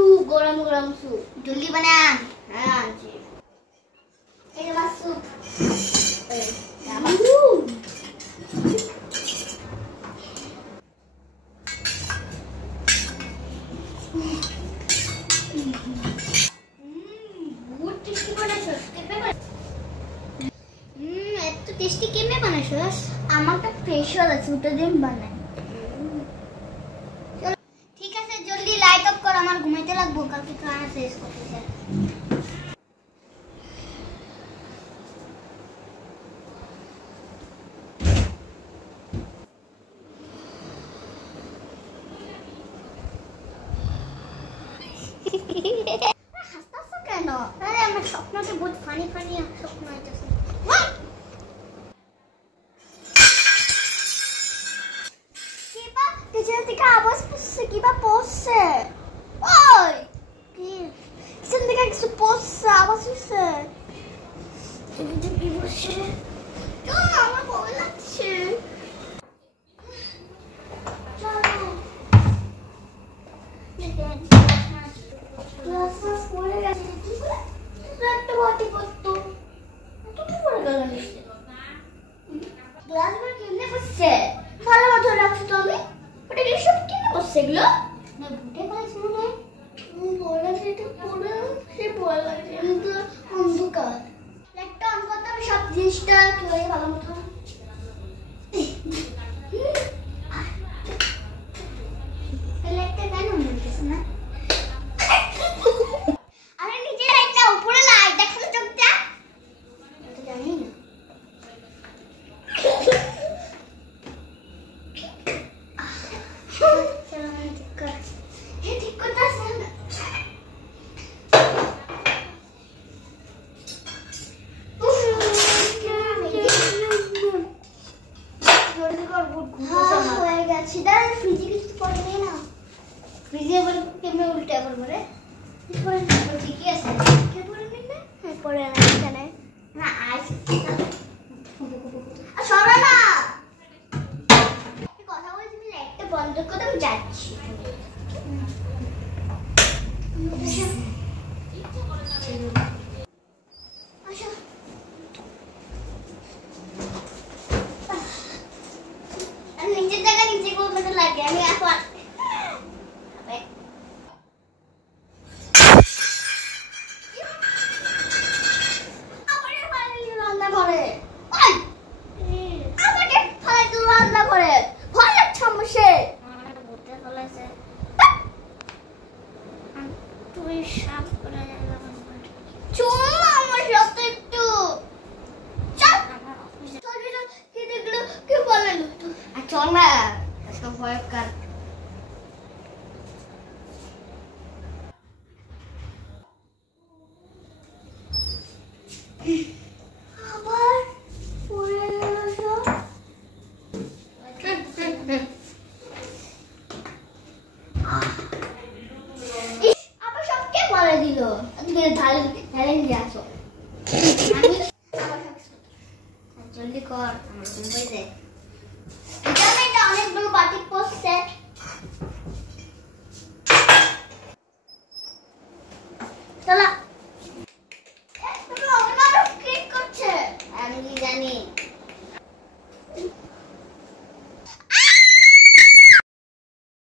Soup गरम गरम soup जल्दी बना। हाँ जी एक बार सूप बहुत टेस्टी बना सस केमने बना এত টেস্টি কেমনে বানাছস আমারটা স্পেশাল আছে ওটা দিন বানাই চলো ঠিক আছে জলদি লাইট অফ কর আমার ঘুমাইতে লাগবো কালকে খানা শেষ করতে চাই হাসতাছ কেন আরে আমার স্বপ্নতে বহুত ফানি ফানি স্বপ্ন হইতাছে Diyan tika abas pusse kiba posse. Oy! Diyan tika kisu posse abas pusse. Diyan kiba posse. Diyan ama bolatçı. Çalo. Neden? Glasses pore gেছে কি বলে? একটা বাটি করতো। তুমি পড়ে গেল নিশ্চয়। গ্লাস বার কেমনে পড়ছে? ভালো মতো রাখছো তুমি? ওটা কি সব কেন বসছে এগুলো না ভুটে পাইছ মনে বলা সেটা পড়ে সে বলা কিন্তু অন্ধকার লাইটটা অন করতে আমি সব জিনিসটা কি হয়ে ভালো মতো লাইটটা কেন মুছছ না আরে নিচে লাইটটা উপরে লাইট দেখো চোখটা তো জানি না চল না আজকে ভয়ঙ্কর